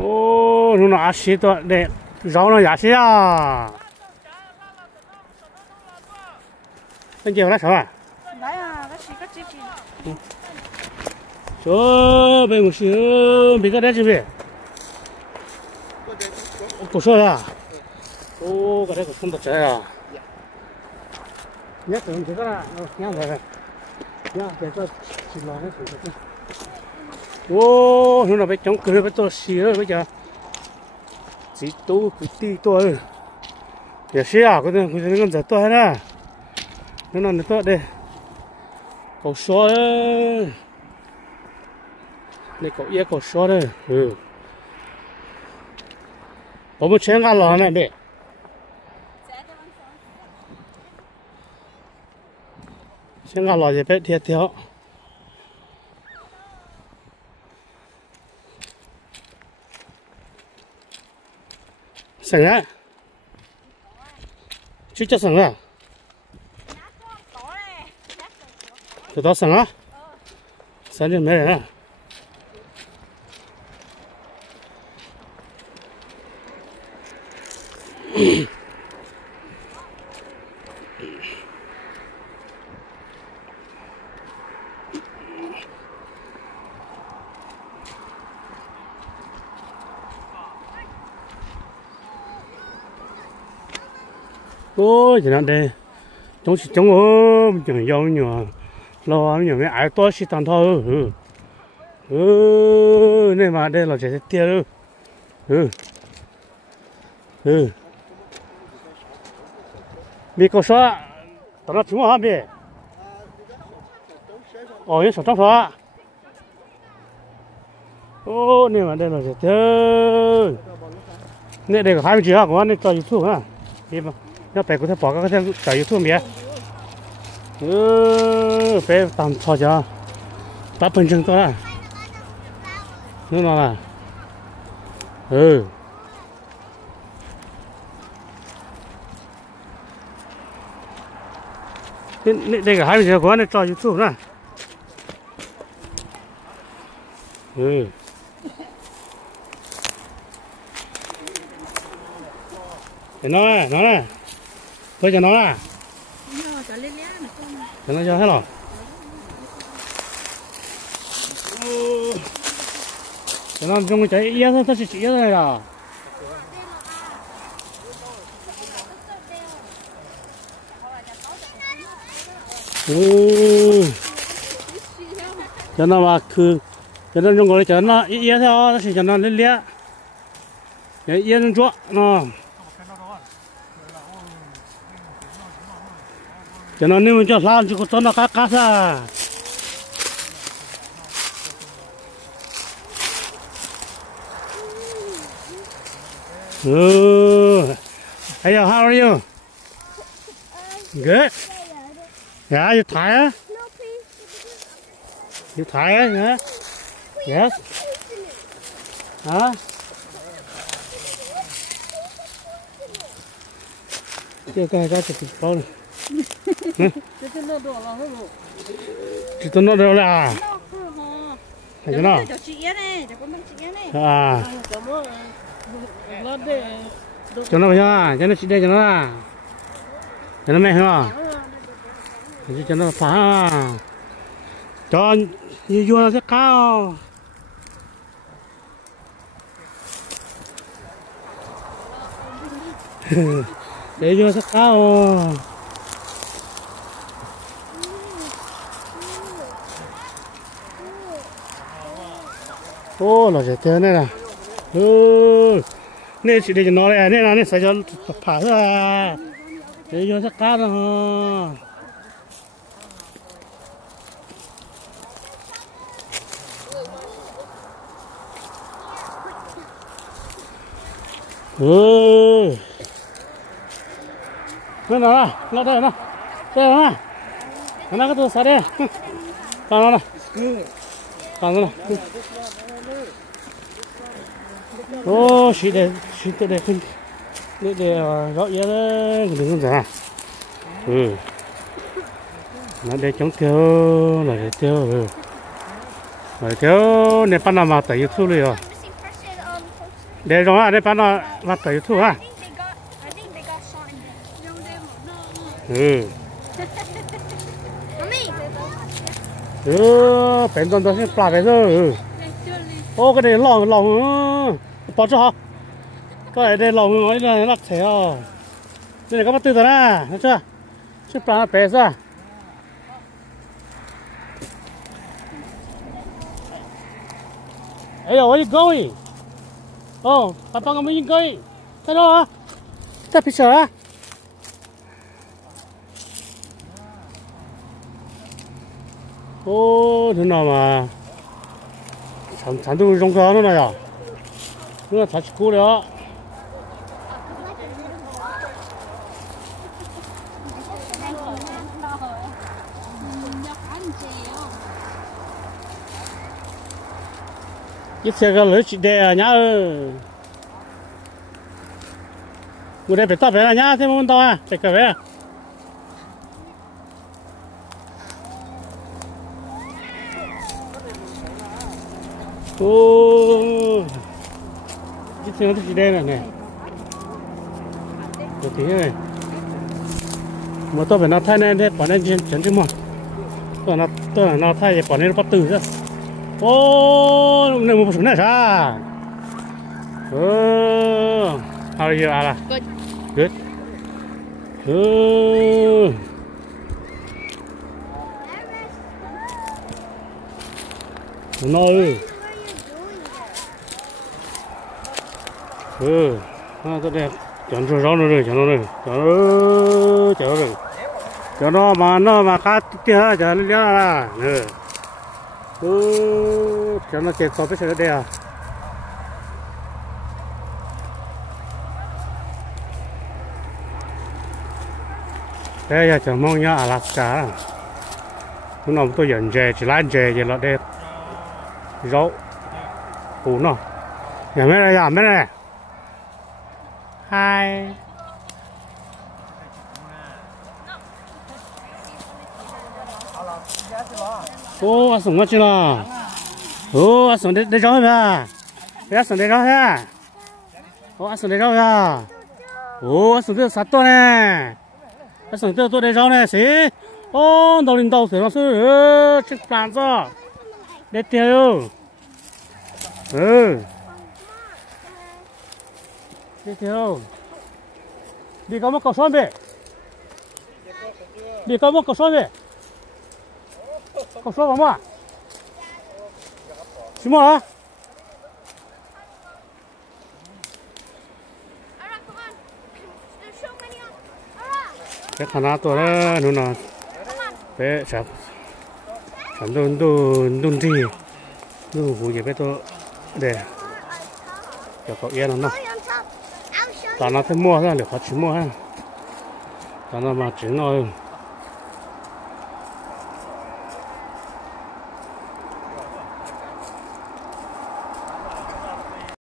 ô nó ăn xí to để rau nó giá xí à anh chịu lá sao à đấy à cái xí cái chi phí số bên một xíu bị cái đấy chứ về cổ số à ô cái đấy cũng không được chơi à nhất là cái là nhá rồi nhá cái cái xí lo nó xí cái ô nó bị chống cười với tôi xí rồi bây giờ chỉ tu cái tí tôi giờ xí à cái con giờ tôi nè nó nằm tôi đây cổ số đấy này cổ yên cổ số đấy có một chén gà lò này để chén gà lò gì bé thiệt thiệt sừng á chứ cho sừng à từ đó sừng á sừng thì mấy này ôi chỉ nói đây chúng chỉ chúng ôm chẳng giàu nhiều lo nhiều mấy ai to xí tàn thôi này mà đây là chỉ tiêu bị câu số tao nó chúng họ bị những số trong số ô này mà đây là chỉ tiêu này đây có 20 triệu của anh này cho YouTube ha đi mà nó phải có thể bỏ các cái cho YouTube mía phải tạm cho cho 8% thôi à nó là đây cả 20 triệu của anh cho YouTube nè nó nè thôi cho nó nè cho nó cho hết rồi cho nó trong cái trái yên thôi nó chỉ yên này à cho nó mà cứ cho nó dùng cái cho nó yên theo nó chỉ cho nó lên lẽ để yên chỗ nó cho nó nếu cho lao chỉ có cho nó cá ra hey, how are you? Good. Yeah, you tired? You tired? Yeah. Yes. Huh? cái chụp con này. Chỉ tôi nó đâu là thấy nó à cho nó vào cho nó chỉ đây cho nó mẹ hả cho nó phá cho như vua nó sẽ cao để vua sẽ cao ô là sẽ thế này nè nên chỉ để cho nó này nên là nên sẽ cho phá ra để cho rất cá nữa nó đây nó cái tôi sao đây còn nó còn nó ô xí đây để rõ nhớ đấy đừng có giả nó để chống tiêu là để tiêu này Panama tại YouTube rồi để rồi à để bán nó bắt tới thu à ừ bên trong đó sẽ pha về rồi ô cái này lòng bỏ cho họ cái này đây lòng nói là lắc thế à đây là các bác tư rồi nè thấy chưa chứ pha bé ra hey, where you going? Oh, Papa, where you going? Hello, take picture, ah? Oh, thế nào mà sản xuất trong cái nó này à? Nó là thật cool đấy. Ít xe cái lưỡi chị đè nhá người đây phải tập về là nhá thế muốn tao à phải cả về ô ít xe nó chị đè này một tí này mà tao phải nó thay nên thế bỏ nên chân chứ mà tôi là nó thay bỏ nên nó bắt từ chứ ô này một số này sao how are you Ala? Good. No. Tốt đẹp. Chọn rồi rau rồi, chọn rồi. Chọn rồi. Cho nó mà cắt tía cho nó ra. Cho nó chết có biết sao đây à? Đây là chẳng mong nhá Alaska. Lúc nào tôi dẫn về chỉ lái về là đây rau củ nó. Nhà mấy này giảm mấy này. Hai. Ô, ăn sống quá chưa nào? Ô, ăn sống để rau à? Ăn sống để rau ha? Ô, ăn sống để rau à? Ô, ăn sống để sát to nè. Ăn sống để tôi để rau nè, xí. Ô, đầu lên đầu sửa nó sửa, chiếc bàn ra. Để tiêu. Để tiêu. Đi có một cầu xoan về. Đi có một cầu xoan về. Cầu xoan vào mà. Xin mời. Cái khả tôi đó nó là bé sập đun gì đun vụ gì bé tôi để cho cậu yên nó tao nó thấy mua ra để họ chỉ mua ha tao nó mà chỉ nói